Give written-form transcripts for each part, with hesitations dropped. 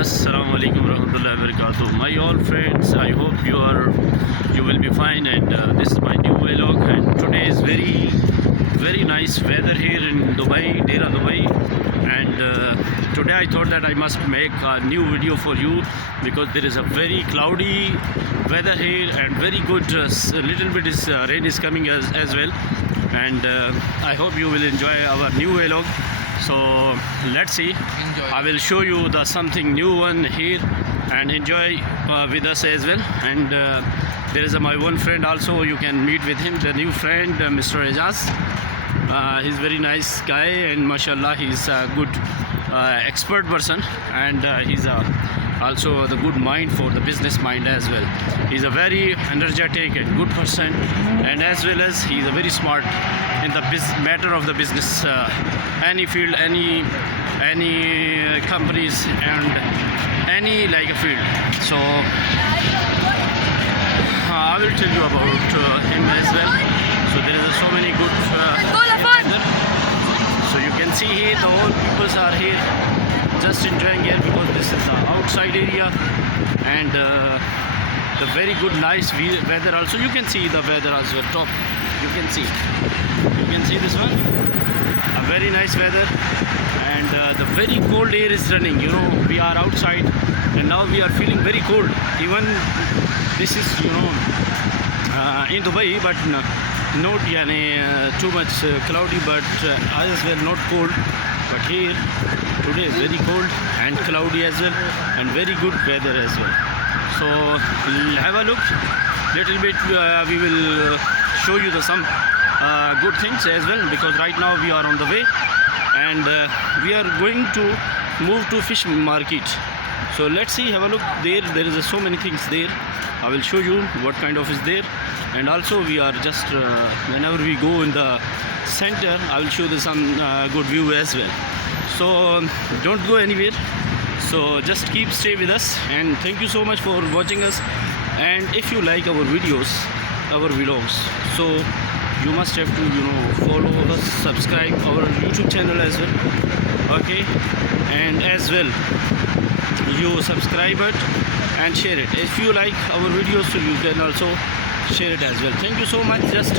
Assalamu alaikum warahmatullahi wabarakatuh. My all friends, I hope you will be fine, and this is my new vlog. And today is very nice weather here in Dubai, Dera Dubai. And today I thought that I must make a new video for you because there is a very cloudy weather here and very good. Little bit is rain is coming as well. And I hope you will enjoy our new vlog. So let's see. Enjoy. I will show you the something new one here and enjoy with us as well. And there is my one friend also. You can meet with him, the new friend, Mr. Ejaz. He's very nice guy, and mashallah, he's a good expert person, and he's also the good mind for the business mind as well. He's a very energetic and good person, and as well as he's a very smart in the matter of the business, any field, any companies, and any like a field. So I will tell you about him as well. So there is so many good weather. So you can see here the whole people are here just enjoying here because this is the outside area, and the very good nice weather also. You can see the weather as well top. You can see this one, a very nice weather, and the very cold air is running. You know, we are outside and now we are feeling very cold. Even this is, you know, in Dubai, but not too much cloudy, but as well not cold. But here today is very cold and cloudy as well, and very good weather as well. So have a look little bit. We will show you some good things as well, because right now we are on the way, and we are going to move to fish market. So let's see, have a look there. There is so many things there. I will show you what kind of is there. And also we are just whenever we go in the center, I will show you some good view as well. So don't go anywhere. So just stay with us, and thank you so much for watching us. And if you like our videos, our vlogs, so you must have to, you know, follow us, subscribe our YouTube channel as well. Okay, and as well you subscribe it and share it. If you like our videos, so you can also share it as well. Thank you so much. Just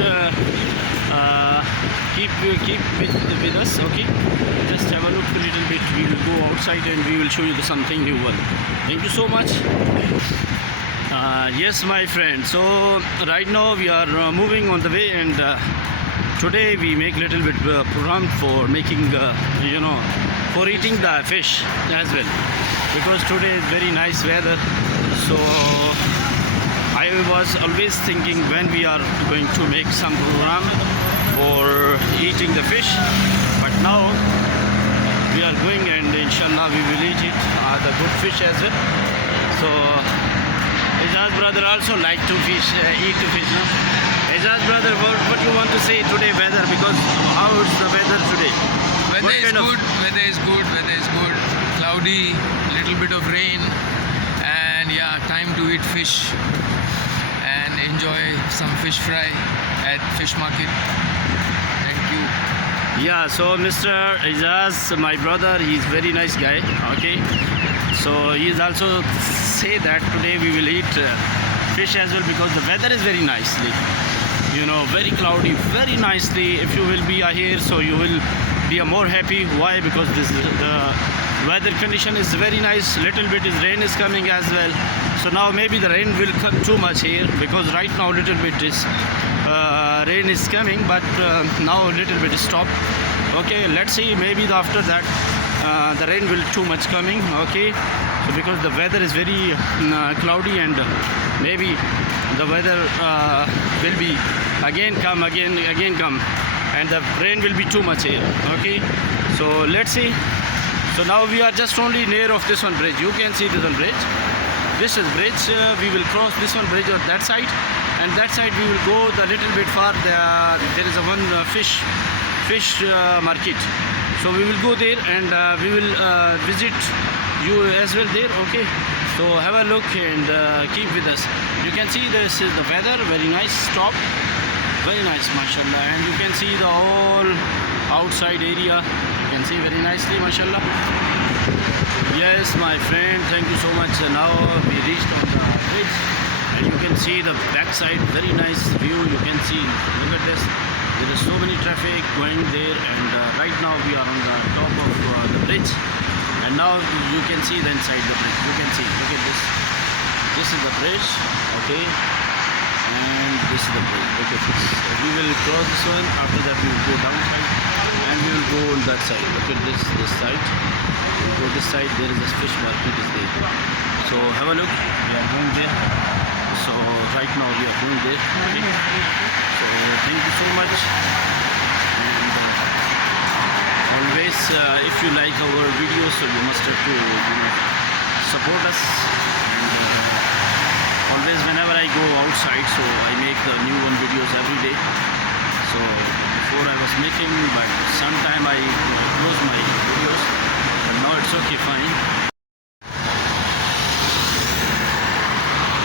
keep with us. Okay, just have a look a little bit. We will go outside and we will show you something new one. Thank you so much. Yes, my friend, so right now we are moving on the way, and today we make little bit program for making you know, for eating the fish as well, because today is very nice weather. So I was always thinking when we are going to make some program for eating the fish, but now we are going, and inshallah we will eat it, the good fish as well. So Ejaz brother also like to fish, eat the fish, no? Ejaz brother, what you want to say today weather, because how is the weather today? Weather is good, weather is good, weather is good. Cloudy, little bit of rain, and yeah, time to eat fish and enjoy some fish fry at fish market. Thank you. Yeah, so Mr. Ejaz, my brother, he's very nice guy. Okay, so he's also say that today we will eat fish as well, because the weather is very nicely, you know, very cloudy, very nicely. If you will be here, so you will be more happy. Why? Because this the weather condition is very nice. Little bit is rain is coming as well. So now maybe the rain will come too much here, because right now little bit is rain is coming, but now a little bit is stopped. Okay, let's see, maybe after that the rain will too much coming. Okay, so because the weather is very cloudy, and maybe the weather will be again come, and the rain will be too much here. Okay, so let's see. So now we are just only near of this one bridge. You can see this one bridge. This is bridge. We will cross this one bridge on that side, and that side we will go the little bit far. There is a one fish market. So we will go there, and we will visit you as well there. Okay, so have a look and keep with us. You can see this is the weather, very nice, top, very nice, mashallah. And you can see the whole outside area, you can see very nicely, mashallah. Yes, my friend, thank you so much. Now we reached on the bridge and you can see the backside, very nice view. You can see, look at this. There is so many traffic going there, and right now we are on the top of the bridge, and now you can see the inside the bridge. You can see, look at this. This is the bridge, okay, and this is the bridge. Look at this. We will cross this one. After that, we will go downside, and we will go on that side. Look at this side. We go this side. There is a fish market is there. So have a look. We are going there. So right now we are going there. Okay. So thank you so much. And always, if you like our videos, so you must have to support us. And always, whenever I go outside, so I make the new one videos every day. So before I was making, but sometime I close my videos. But now it's okay, fine.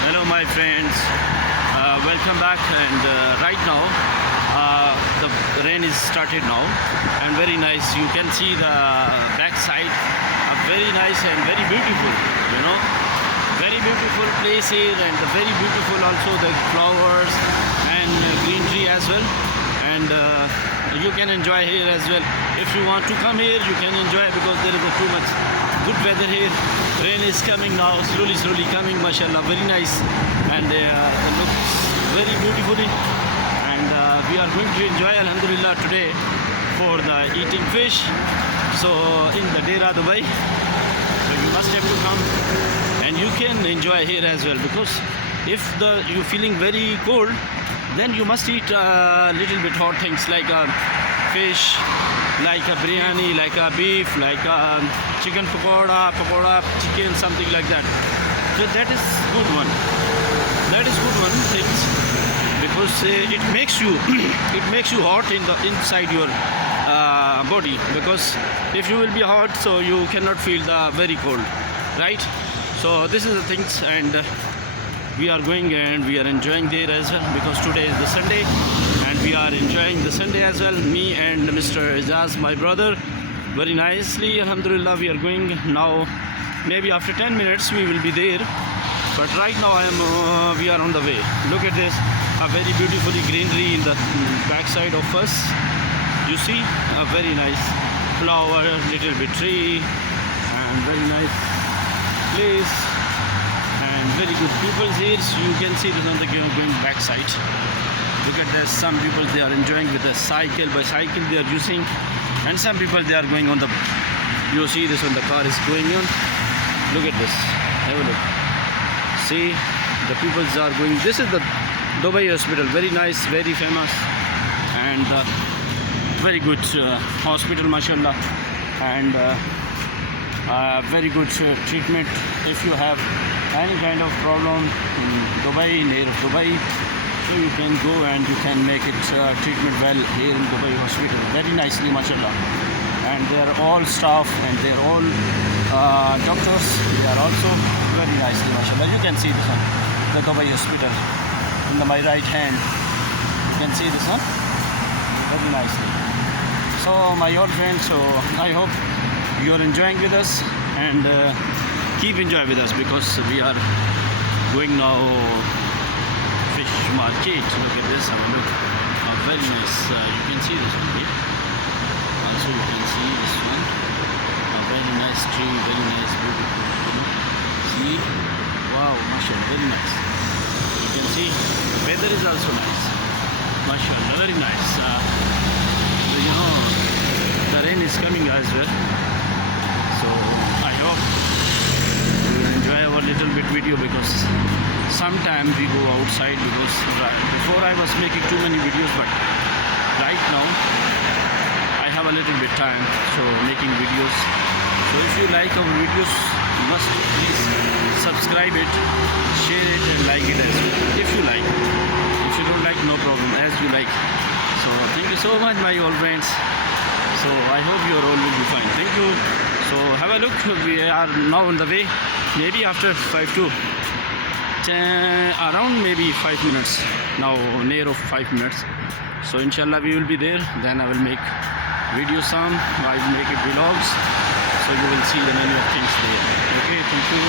Hello my friends, welcome back, and right now the rain is started now, and very nice. You can see the backside, very nice and very beautiful, you know, very beautiful place here, and very beautiful also the flowers and greenery as well, and you can enjoy here as well. If you want to come here, you can enjoy because there is too much good weather here. Rain is coming now, slowly coming, mashallah, very nice, and it looks very beautifully, and we are going to enjoy, alhamdulillah, today for the eating fish, so in the Dera Dubai. So you must have to come, and you can enjoy here as well, because if you're feeling very cold, then you must eat a little bit hot things like fish, like a biryani, like a beef, like a chicken pakoda, chicken, something like that. So that is good one. That is good one things, because it makes you it makes you hot in the inside your body, because if you will be hot, so you cannot feel the very cold, right? So this is the things, and we are going and we are enjoying there as well, because today is the Sunday and we are enjoying the Sunday as well. Me and Mr. Ijaz, my brother, very nicely, alhamdulillah. We are going now. Maybe after 10 minutes we will be there, but right now we are on the way. Look at this, a very beautifully greenery in the backside of us. You see, a very nice flower, little bit tree, and very nice place, and very good people here. So you can see this on the going backside. Look at this. Some people, they are enjoying with a bicycle they are using, and some people they are going on the. You see this when the car is going on. Look at this. Have a look. See, the people are going. This is the Dubai hospital. Very nice, very famous, and very good hospital, mashallah, and very good treatment. If you have any kind of problem in Dubai, near Dubai, so you can go and you can make it treatment well here in Dubai hospital. Very nicely, mashallah. And they are all staff and they are all doctors. They are also very nicely, mashallah. You can see this one, the Dubai hospital. In my right hand, you can see this one very nicely. So my old friends, so I hope you are enjoying with us, and keep enjoying with us, because we are going now fish market. Look at this. Have a look. Very nice. You can see this one here. Also you can see this one. A very nice tree, very nice, beautiful. See? Wow, mashallah, very nice. You can see weather is also nice. Mashallah, very nice. You know, the rain is coming as well. So I hope you enjoy our little bit video, because sometimes we go outside, because before I was making too many videos, but right now I have a little bit time, so making videos. So if you like our videos, you must please subscribe it, share it, and like it as well, if you like. If you don't like, no problem, as you like. So thank you so much, my old friends. So I hope you all will be fine. Thank you. So have a look. We are now on the way. Maybe after 5 to 10, around maybe 5 minutes. Now near of 5 minutes. So inshallah we will be there. Then I will make videos some. I will make it vlogs. so you will see the many of things there. Okay, thank you.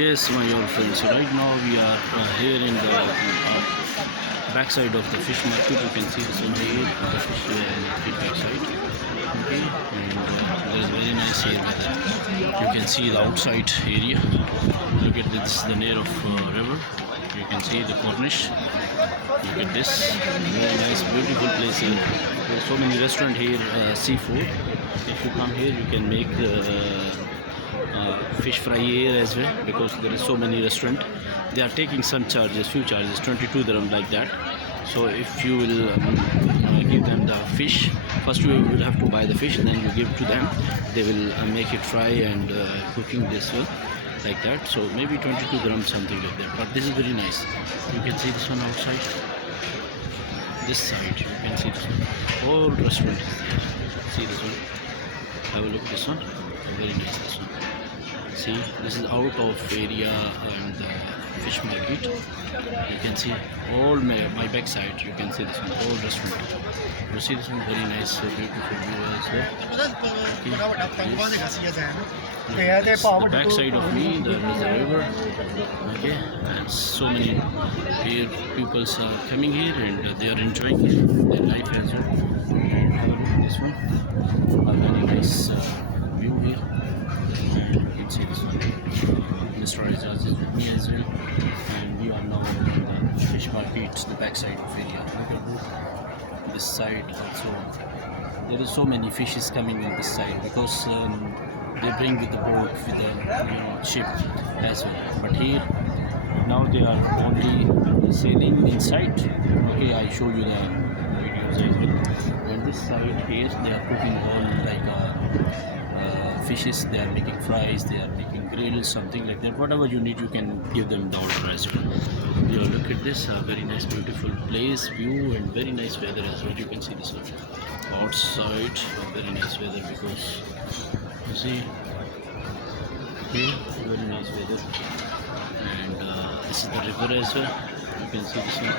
Yes, my old friends, right now we are here in the backside of the fish market. You can see this one here, the fish market backside. Okay, and there is very nice here weather. You can see the outside area. Look at this, the near of river. You can see the Cornish. Look at this, very nice, beautiful place here. There are so many restaurants here, seafood. If you come here, you can make the fish fry here as well, because there is so many restaurants. They are taking some charges, few charges, 22 dirham like that. So if you will give them the fish, first you will have to buy the fish, and then you give to them. They will make it fry and cooking this way like that. So maybe 22 dirham, something like that. But this is very nice. You can see this one outside. This side you can see this one. Whole restaurant is there. See this one. Have a look at this one. Very nice this one. See, this is out of area and the fish market. You can see all my back side. You can see this one, whole restaurant. You see this one, very nice, beautiful view as well. The back side of me, there is a river. Okay, and so many here people are coming here and they are enjoying their life as well. And have a look at this one, a very nice view here. And you can see this one. Mr. Rizaz is with me as well, and we are now in the fish market, the back side of area. Look at this side also. There is so many fishes coming on this side because they bring with the boat, with the ship as well. But here now they are only sailing inside. Okay, I show you the videos as well. On this side here they are cooking all like fishes. They are making fries, they are making grills, something like that. Whatever you need, you can give them the order as well. You look at this, very nice, beautiful place, view, and very nice weather as well. You can see this one outside, very nice weather because you see here, very nice weather. And this is the river as well. You can see this one.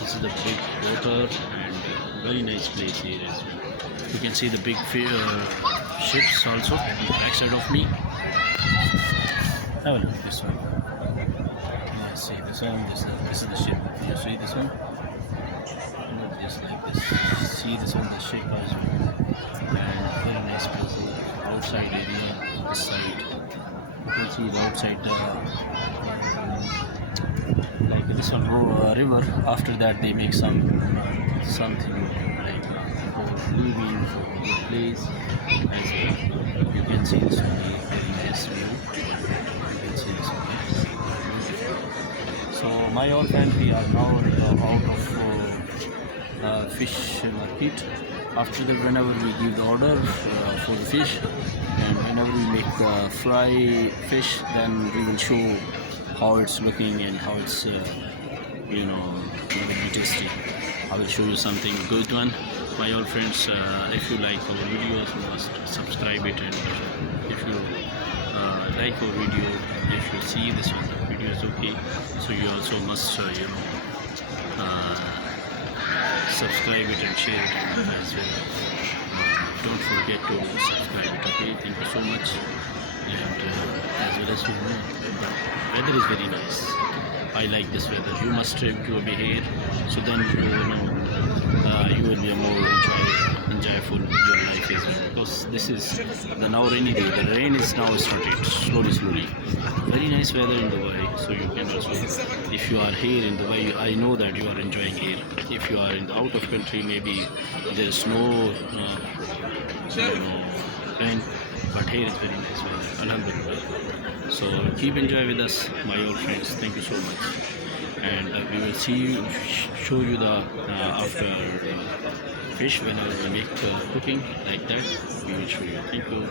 This is the big water and very nice place here as well. You can see the big ships also on the back side of me. Have a look at this one. Yeah, see this one. This is the ship. You see this one? Look just like this. See this one, the ship as well. And very nice place here. Outside area, this side. You can see the outside, like this one, river. After that, they make something like living for the place as well. You can see this one here, very nice view. You can see this one here. So my own family are now out of fish market. After that, whenever we give the order for the fish, and whenever we make the fry fish, then we will show how it's looking and how it's going to be tasty. I will show you something good one. My old friends, if you like our videos, you must subscribe it, and if you like our video, if you see this one, the video is okay, so you also must subscribe it and share it as well. Don't forget to subscribe it. Okay, thank you so much. And as well as you know, the weather is very nice. I like this weather. You must be here, so then you will be more enjoyable your life as well. Because this is the now rainy day. The rain is now started slowly. Very nice weather in Dubai. So you can also, if you are here in Dubai, I know that you are enjoying here. If you are in the out of country, maybe there is no rain, but here is very nice weather. Alhamdulillah. So keep enjoy with us, my old friends. Thank you so much. And we will show you the after fish whenever we make cooking like that. We will show you. Thank you.